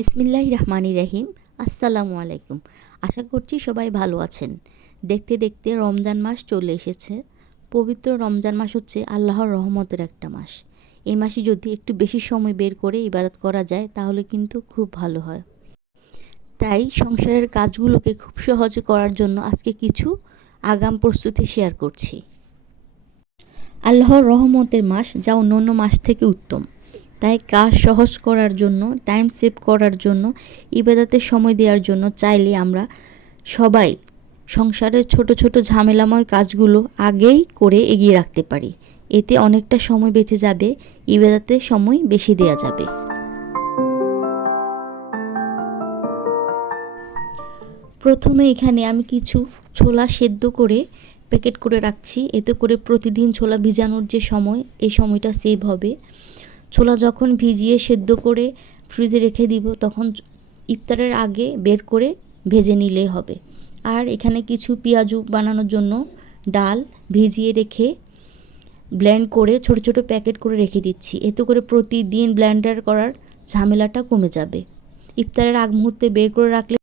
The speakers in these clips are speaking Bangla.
বিসমিল্লাহির রহমানির রহিম। আসসালামু আলাইকুম। আশা করছি সবাই ভালো আছেন। দেখতে দেখতে রমজান মাস চলে এসেছে। পবিত্র রমজান মাস হচ্ছে আল্লাহর রহমতের একটা মাস। এই মাসে যদি একটু বেশি সময় বের করে ইবাদত করা যায় তাহলে কিন্তু খুব ভালো হয়। তাই সংসারের কাজগুলোকে খুব সহজে করার জন্য আজকে কিছু আগাম প্রস্তুতি শেয়ার করছি। আল্লাহর রহমতের মাস যা অন্যান্য মাস থেকে উত্তম। তাই কাজ সহজ করার জন্য, টাইম সেভ করার জন্য, ইবাদতে সময় দেওয়ার জন্য চাইলে আমরা সবাই সংসারের ছোট ছোট ঝামেলাময় কাজগুলো আগেই করে এগিয়ে রাখতে পারি। এতে অনেকটা সময় বেঁচে যাবে, ইবাদতে সময় বেশি দেওয়া যাবে। প্রথমে এখানে আমি কিছু ছোলা সেদ্ধ করে প্যাকেট করে রাখছি। এতে করে প্রতিদিন ছোলা ভিজানোর যে সময়, এই সময়টা সেভ হবে। ছোলা যখন ভিজিয়ে সেদ্ধ করে ফ্রিজে রেখে দিব, তখন ইফতারের আগে বের করে ভেজে নিলেই হবে। আর এখানে কিছু পেঁয়াজু বানানোর জন্য ডাল ভিজিয়ে রেখে ব্লেন্ড করে ছোট ছোট প্যাকেট করে রেখে দিচ্ছি। এতে করে প্রতিদিন ব্লেন্ডার করার ঝামেলাটা কমে যাবে। ইফতারের আগ মুহূর্তে বের করে রাখলে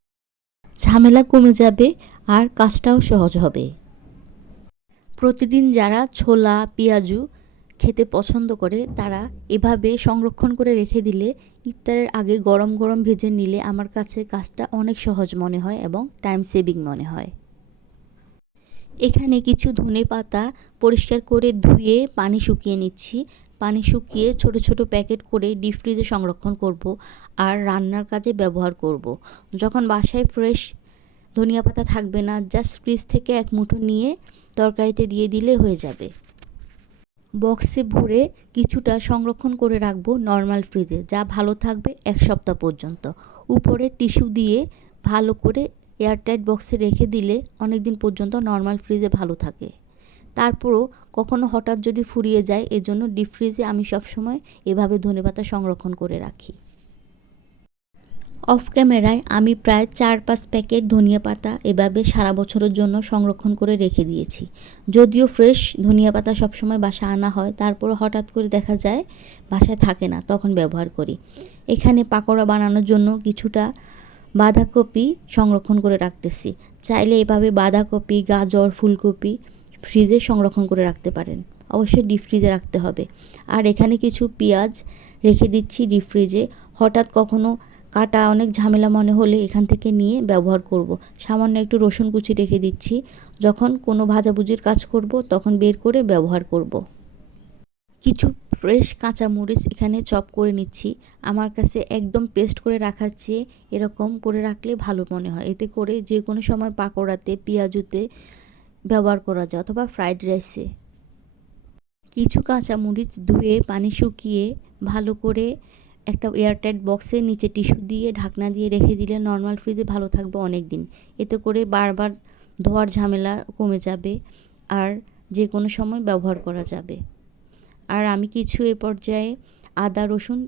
ঝামেলা কমে যাবে আর কাজটাও সহজ হবে। প্রতিদিন যারা ছোলা পেঁয়াজু খেতে পছন্দ করে তারা এভাবে সংরক্ষণ করে রেখে দিলে ইফতারের আগে গরম গরম ভেজে নিলে আমার কাছে কাজটা অনেক সহজ মনে হয় এবং টাইম সেভিং মনে হয়। এখানে কিছু ধনে পাতা পরিষ্কার করে ধুয়ে পানি শুকিয়ে নিচ্ছি। পানি শুকিয়ে ছোট ছোট প্যাকেট করে ডিপ ফ্রিজে সংরক্ষণ করব আর রান্নার কাজে ব্যবহার করব। যখন বাসায় ফ্রেশ ধনিয়া পাতা থাকবে না, জাস্ট ফ্রিজ থেকে এক মুঠো নিয়ে তরকারিতে দিয়ে দিলে হয়ে যাবে। বক্সে ভরে কিছুটা সংরক্ষণ করে রাখবো নর্মাল ফ্রিজে, যা ভালো থাকবে এক সপ্তাহ পর্যন্ত। উপরে টিস্যু দিয়ে ভালো করে এয়ারটাইট বক্সে রেখে দিলে অনেক দিন পর্যন্ত নর্মাল ফ্রিজে ভালো থাকে। তারপরও কখনো হঠাৎ যদি ফুরিয়ে যায়, এজন্য ডিপ ফ্রিজে আমি সবসময় এভাবে ধনেপাতা সংরক্ষণ করে রাখি। অফ ক্যামেরায় আমি প্রায় 4-5 প্যাকেট ধনিয়া পাতা এভাবে সারা বছরের জন্য সংরক্ষণ করে রেখে দিয়েছি। যদিও ফ্রেশ ধনিয়া পাতা সবসময় বাসায় আনা হয়, তারপরও হঠাৎ করে দেখা যায় বাসায় থাকে না, তখন ব্যবহার করি। এখানে পাকোড়া বানানোর জন্য কিছুটা বাঁধাকপি সংরক্ষণ করে রাখতেছি। চাইলে এভাবে বাঁধাকপি, গাজর, ফুলকপি ফ্রিজে সংরক্ষণ করে রাখতে পারেন। অবশ্যই ডিপ ফ্রিজে রাখতে হবে। আর এখানে কিছু পেঁয়াজ রেখে দিচ্ছি ডিপ ফ্রিজে। হঠাৎ কখনো কাটা অনেক ঝামেলা মনে হলে এখান থেকে নিয়ে ব্যবহার করব। সামান্য একটু রসুন কুচি রেখে দিচ্ছি, যখন কোনো ভাজাভুজির কাজ করব তখন বের করে ব্যবহার করব। কিছু ফ্রেশ কাঁচামরিচ এখানে চপ করে নিচ্ছি। আমার কাছে একদম পেস্ট করে রাখার চেয়ে এরকম করে রাখলে ভালো মনে হয়। এতে করে যে কোনো সময় পাকোড়াতে, পেঁয়াজুতে ব্যবহার করা যায় অথবা ফ্রাইড রাইসে। কিছু কাঁচামরিচ ধুয়ে পানি শুকিয়ে ভালো করে একটা এয়ারটাইট বক্সের নিচে টিস্যু দিয়ে ঢাকনা দিয়ে রেখে দিলে নর্মাল ফ্রিজে ভালো থাকবে অনেক দিন। এতে করে বারবার ধোয়ার ঝামেলা কমে যাবে আর যে কোনো সময় ব্যবহার করা যাবে। আর আমি কিছু এ পর্যায়ে আদা রসুন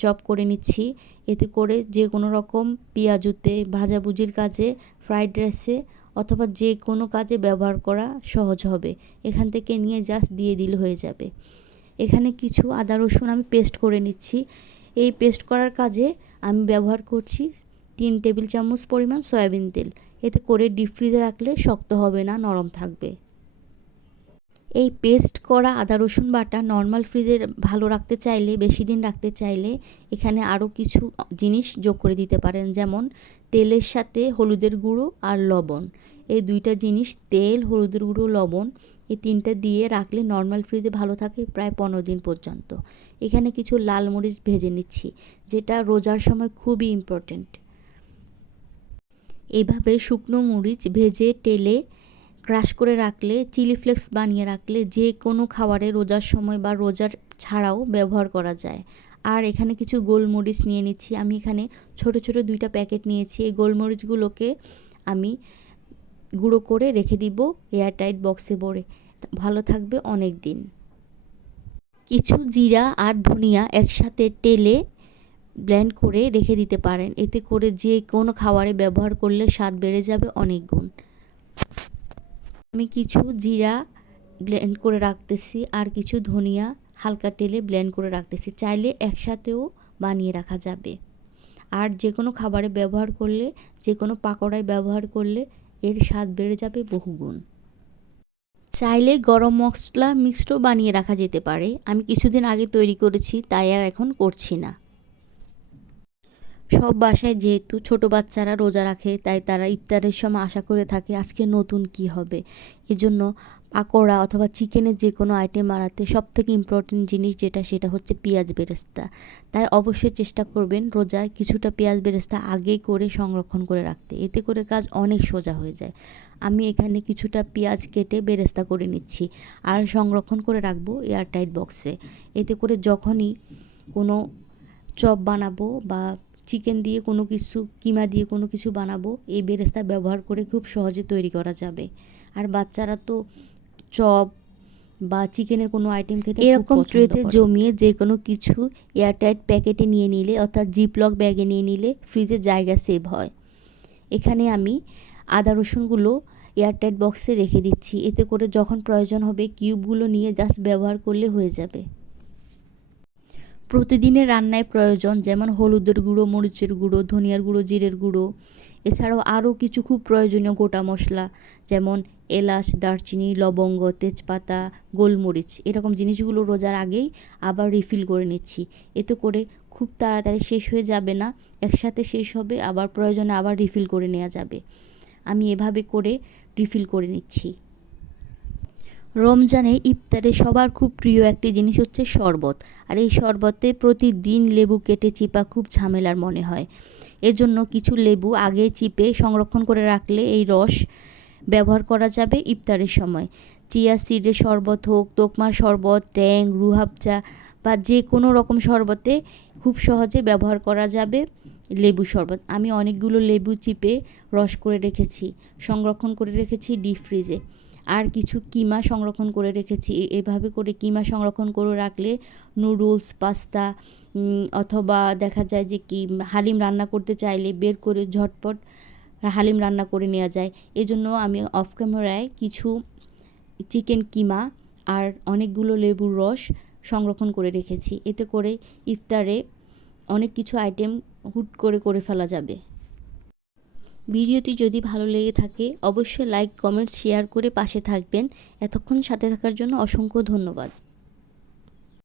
চপ করে নিচ্ছি। এতে করে যে কোনো রকম পেঁয়াজুতে, ভাজাভুজির কাজে, ফ্রাইড রাইসে অথবা যে কোনো কাজে ব্যবহার করা সহজ হবে। এখান থেকে নিয়ে জাস্ট দিয়ে দিলে হয়ে যাবে। এখানে কিছু আদা রসুন আমি পেস্ট করে নিচ্ছি। এই পেস্ট করার কাজে আমি ব্যবহার করছি 3 টেবিল চামচ পরিমাণ সয়াবিন তেল। এতে করে ডিপ ফ্রিজে রাখলে শক্ত হবে না, নরম থাকবে। এই পেস্ট করা আদা রসুন বাটা নর্মাল ফ্রিজে ভালো রাখতে চাইলে, বেশি দিন রাখতে চাইলে এখানে আরও কিছু জিনিস যোগ করে দিতে পারেন, যেমন তেলের সাথে হলুদের গুঁড়ো আর লবণ। এই দুইটা জিনিস, তেল, হলুদের গুঁড়ো, লবণ, এই তিনটা দিয়ে রাখলে নর্মাল ফ্রিজে ভালো থাকে প্রায় 15 দিন পর্যন্ত। এখানে কিছু লাল মরিচ ভেজে নিচ্ছি, যেটা রোজার সময় খুবই ইম্পর্ট্যান্ট। এইভাবে শুকনো মরিচ ভেজে তেলে ক্রাশ করে রাখলে, চিলি ফ্লেক্স বানিয়ে রাখলে যে কোনো খাবারে রোজার সময় বা রোজার ছাড়াও ব্যবহার করা যায়। আর এখানে কিছু গোলমরিচ নিয়ে নিচ্ছি। আমি এখানে ছোট ছোট 2টা প্যাকেট নিয়েছি। এই গোলমরিচগুলোকে আমি গুঁড়ো করে রেখে দিব এয়ারটাইট বক্সে ভরে, ভালো থাকবে অনেক দিন। কিছু জিরা আর ধনিয়া একসাথে তেলে ব্লেন্ড করে রেখে দিতে পারেন। এতে করে যে কোনো খাবারে ব্যবহার করলে স্বাদ বেড়ে যাবে অনেক গুণ। আমি কিছু জিরা ব্লেন্ড করে রাখতেছি আর কিছু ধনিয়া হালকা তেলে ব্লেন্ড করে রাখতেছি। চাইলে একসাথেও বানিয়ে রাখা যাবে। আর যে কোনো খাবারে ব্যবহার করলে, যে কোনো পাকোড়ায় ব্যবহার করলে এর স্বাদ বেড়ে যাবে বহুগুণ। চাইলে গরম মশলা মিক্সডও বানিয়ে রাখা যেতে পারে। আমি কিছুদিন আগে তৈরি করেছি, তাই আর এখন করছি না। সব বাসায় যেহেতু ছোট বাচ্চারা রোজা রাখে, তাই তারা ইফতারের সময় আশা করে থাকে আজকে নতুন কি হবে। এজন্য পাকোড়া অথবা চিকেনের যে কোনো আইটেম বানাতে সবথেকে ইম্পর্টেন্ট জিনিস যেটা, সেটা হচ্ছে পেঁয়াজ বেরেস্তা। তাই অবশ্যই চেষ্টা করবেন রোজায় কিছুটা পেঁয়াজ বেরেস্তা আগেই করে সংরক্ষণ করে রাখতে। এতে করে কাজ অনেক সোজা হয়ে যায়। আমি এখানে কিছুটা পেঁয়াজ কেটে বেরেস্তা করে নিচ্ছি আর সংরক্ষণ করে রাখবো এয়ারটাইট বক্সে। এতে করে যখনই কোনো চপ বানাবো বা চিকেন দিয়ে কোনো কিছু, কিমা দিয়ে কোনো কিছু বানাবো, এই বেরেস্তা ব্যবহার করে খুব সহজে তৈরি করা যাবে। আর বাচ্চারা তো চপ বা চিকেনের কোনো আইটেম খেতে এরকম ট্রেতে জমিয়ে যে কোনো কিছু এয়ারটাইট প্যাকেটে নিয়ে নিলে, অর্থাৎ জিপলক ব্যাগে নিয়ে নিলে ফ্রিজে জায়গা সেভ হয়। এখানে আমি আদা রসুনগুলো এয়ারটাইট বক্সে রেখে দিচ্ছি। এতে করে যখন প্রয়োজন হবে কিউবগুলো নিয়ে জাস্ট ব্যবহার করলে হয়ে যাবে। প্রতিদিনের রান্নায় প্রয়োজন, যেমন হলুদের গুঁড়ো, মরিচের গুঁড়ো, ধনিয়ার গুঁড়ো, জিরের গুঁড়ো, এছাড়াও আরও কিছু খুব প্রয়োজনীয় গোটা মশলা, যেমন এলাচ, দারচিনি, লবঙ্গ, তেজপাতা, গোলমরিচ, এরকম জিনিসগুলো রোজার আগেই আবার রিফিল করে নিচ্ছি। এতে করে খুব তাড়াতাড়ি শেষ হয়ে যাবে না, একসাথে শেষ হবে, আবার প্রয়োজনে আবার রিফিল করে নেওয়া যাবে। আমি এভাবে করে রিফিল করে নিচ্ছি। রমজানে ইফতারে সবার খুব প্রিয় একটি জিনিস হচ্ছে শরবত। আর এই শরবতে প্রতিদিন লেবু কেটে চিপা খুব ঝামেলার মনে হয়। এজন্য কিছু লেবু আগে চিপে সংরক্ষণ করে রাখলে এই রস ব্যবহার করা যাবে ইফতারের সময়। চিয়া সিডের শরবত হোক, তোকমার শরবত, ট্যাং, রুহাবজা বা যে কোনো রকম শরবতে খুব সহজে ব্যবহার করা যাবে লেবু শরবত। আমি অনেকগুলো লেবু চিপে রস করে রেখেছি, সংরক্ষণ করে রেখেছি ডিপ ফ্রিজে। আর কিছু কিমা সংরক্ষণ করে রেখেছি। এভাবে করে কিমা সংরক্ষণ করে রাখলে নুডলস, পাস্তা অথবা দেখা যায় যে কি হালিম রান্না করতে চাইলে বের করে ঝটপট হালিম রান্না করে নেওয়া যায়। এজন্য আমি অফ ক্যামেরায় কিছু চিকেন কিমা আর অনেকগুলো লেবুর রস সংরক্ষণ করে রেখেছি। এতে করে ইফতারে অনেক কিছু আইটেম হুট করে ফেলা যাবে। ভিডিওটি যদি ভালো লেগে থাকে অবশ্যই লাইক, কমেন্ট, শেয়ার করে পাশে থাকবেন। এতক্ষণ সাথে থাকার জন্য অসংখ্য ধন্যবাদ।